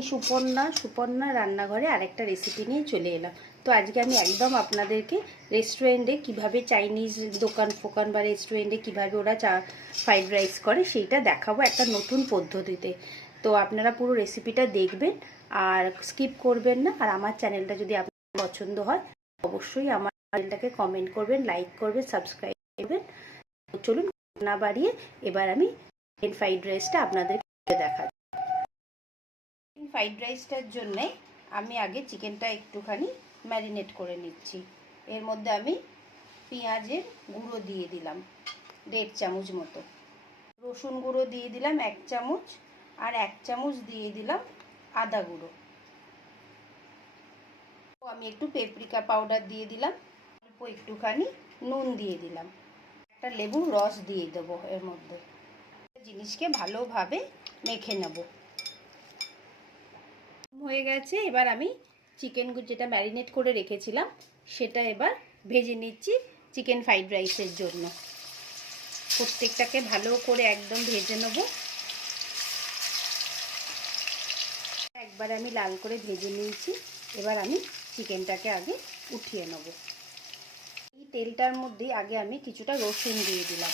আমি সুপর্ণা রান্নাঘরে আরেকটা রেসিপি নিয়ে চলে এলাম। তো আজকে আমি একদম আপনাদেরকে রেস্টুরেন্টে কিভাবে চাইনিজ দোকান বা রেস্টুরেন্টে কিভাবে ওরা ফ্রাইড রাইস করে সেইটা দেখাবো একটা নতুন পদ্ধতিতে। তো আপনারা পুরো রেসিপিটা দেখবেন আর স্কিপ করবেন না। আর আমার চ্যানেলটা যদি আপনার পছন্দ হয় অবশ্যই আমার চ্যানেলটাকে কমেন্ট করবেন, লাইক করবেন, সাবস্ক্রাইব করবেন। চলুন না বাড়িয়ে এবার আমি চিকেন ফ্রাইড রাইসটা আপনাদেরকে দেখাচ্ছি। ফ্রাইড রাইসটার জন্যে আমি আগে চিকেনটা একটুখানি ম্যারিনেট করে নিচ্ছি। এর মধ্যে আমি পেঁয়াজের গুঁড়ো দিয়ে দিলাম 1.5 চামচ মতো, রসুন গুঁড়ো দিয়ে দিলাম 1 চামচ, আর 1 চামচ দিয়ে দিলাম আদা গুঁড়ো। আমি একটু পেপরিকা পাউডার দিয়ে দিলাম, অল্প একটুখানি নুন দিয়ে দিলাম, একটা লেবুর রস দিয়ে দেবো এর মধ্যে। জিনিসকে ভালোভাবে মেখে নেব। হয়ে গেছে, এবার আমি চিকেন যেটা ম্যারিনেট করে রেখেছিলাম সেটা এবার ভেজে নিচ্ছি চিকেন ফ্রাইড রাইসের জন্য। প্রত্যেকটাকে ভালো করে একদম ভেজে নেব। একবার আমি লাল করে ভেজে নিয়েছি, এবার আমি চিকেনটাকে আগে উঠিয়ে নেব। এই তেলটার মধ্যে আগে আমি কিছুটা রসুন দিয়ে দিলাম,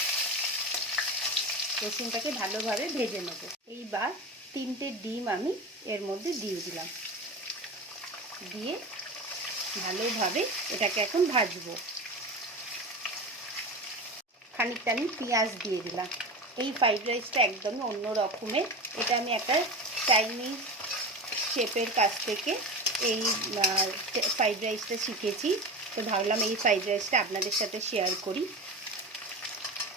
রসুনটাকে ভালোভাবে ভেজে নেব। এইবার 3টে ডিম আমি এর মধ্যে দিয়ে দিলাম, দিয়ে ভালোভাবে এটাকে এখন ভাজবো। খানিকটা আমি পেঁয়াজ দিয়ে দিলাম। এই ফ্রাইড রাইসটা একদমই অন্য রকমের। এটা আমি একটা চাইনিজ শেফের কাছ থেকে এই ফ্রাইড রাইসটা শিখেছি, তো ভাবলাম এই ফ্রাইড রাইসটা আপনাদের সাথে শেয়ার করি।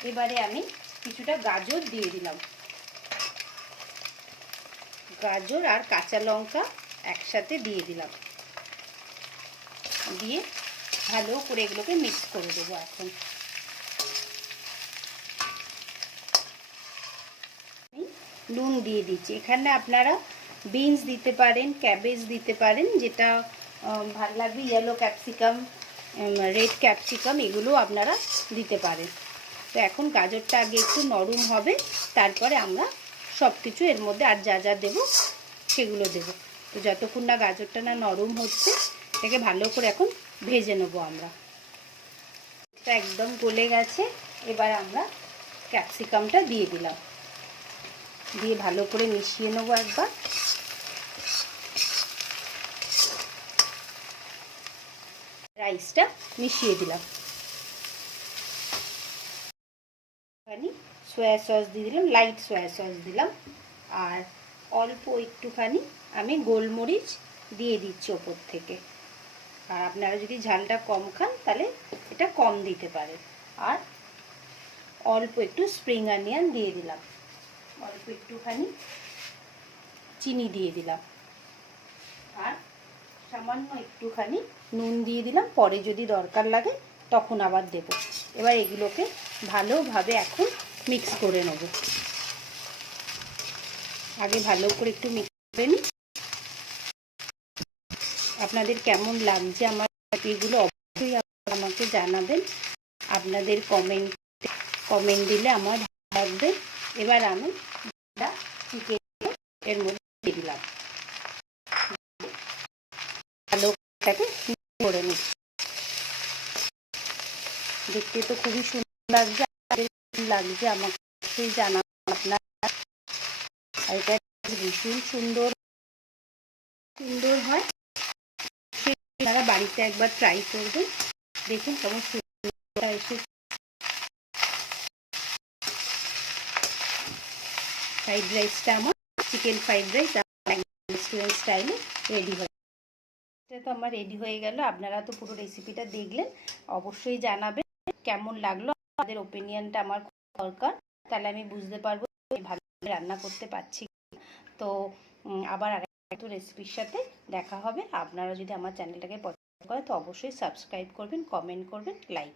এবারে আমি কিছুটা গাজর দিয়ে দিলাম, গাজর আর কাঁচা লঙ্কা একসাথে দিয়ে দিলাম, দিয়ে ভালো করে এগুলোকে মিক্স করে দেবো। এখন নুন দিয়ে দিচ্ছি। এখানে আপনারা বিনস দিতে পারেন, ক্যাবেজ দিতে পারেন, যেটা ভালো লাগবে, ইয়েলো ক্যাপসিকাম, রেড ক্যাপসিকাম, এগুলো আপনারা দিতে পারেন। তো এখন গাজরটা আগে একটু নরম হবে, তারপরে আমরা সব কিছু এর মধ্যে আর যা যা দেবো সেগুলো দেবো। তো যতক্ষণ না গাজরটা না নরম হচ্ছে এটাকে ভালো করে এখন ভেজে নেবো আমরা। এটা একদম গলে গেছে, এবার আমরা ক্যাপসিকামটা দিয়ে দিলাম, দিয়ে ভালো করে মিশিয়ে নেবো একবার। রাইসটা মিশিয়ে দিলাম, সয়া সস দিয়ে দিলাম, লাইট সয়া সস দিলাম, আর অল্প একটুখানি আমি গোলমরিচ দিয়ে দিচ্ছি ওপর থেকে। আর আপনারা যদি ঝালটা কম খান তাহলে এটা কম দিতে পারেন। আর অল্প একটু স্প্রিং অনিয়ন দিয়ে দিলাম, অল্প একটুখানি চিনি দিয়ে দিলাম, আর সামান্য একটুখানি নুন দিয়ে দিলাম, পরে যদি দরকার লাগে তখন আবার দেব। এবার এগুলোকে ভালোভাবে এখন মিক্স করে নেব। আগে ভালো করে একটু মিক্স করে নিই। আপনাদের কেমন লাগছে আমার এগুলো অবশ্যই আমাকে জানাবেন, আপনাদের কমেন্ট দিলে আমার ভালো লাগবে। এবার আমি চিকেন এর মধ্যে দিয়ে দিলাম, ভালোটাকে করে নিই। দেখতে তো খুবই সুন্দর লাগছে, লাগছে আমাকে জানাবেন আপনার। এটা ভীষণ সুন্দর হয়, আপনারা বাড়িতে একবার ট্রাই করবেন, দেখুন কেমন সুন্দর এসে। ফ্রাইড রাইসটা আমার চিকেন ফ্রাইড রাইস রেস্টুরেন্ট স্টাইলে রেডি হয়ে এটা তো আমার রেডি হয়ে গেল। আপনারা তো পুরো রেসিপিটা দেখলেন, অবশ্যই জানাবেন কেমন লাগলো। আপনাদের ওপিনিয়নটা আমার খুব দরকার, তাহলে আমি বুঝতে পারবো ভালো রান্না করতে পারছি। তো আবার আরেকটা রেসিপির সাথে দেখা হবে। আপনারা যদি আমার চ্যানেলটাকে পছন্দ করেন তো অবশ্যই সাবস্ক্রাইব করবেন, কমেন্ট করবেন, লাইক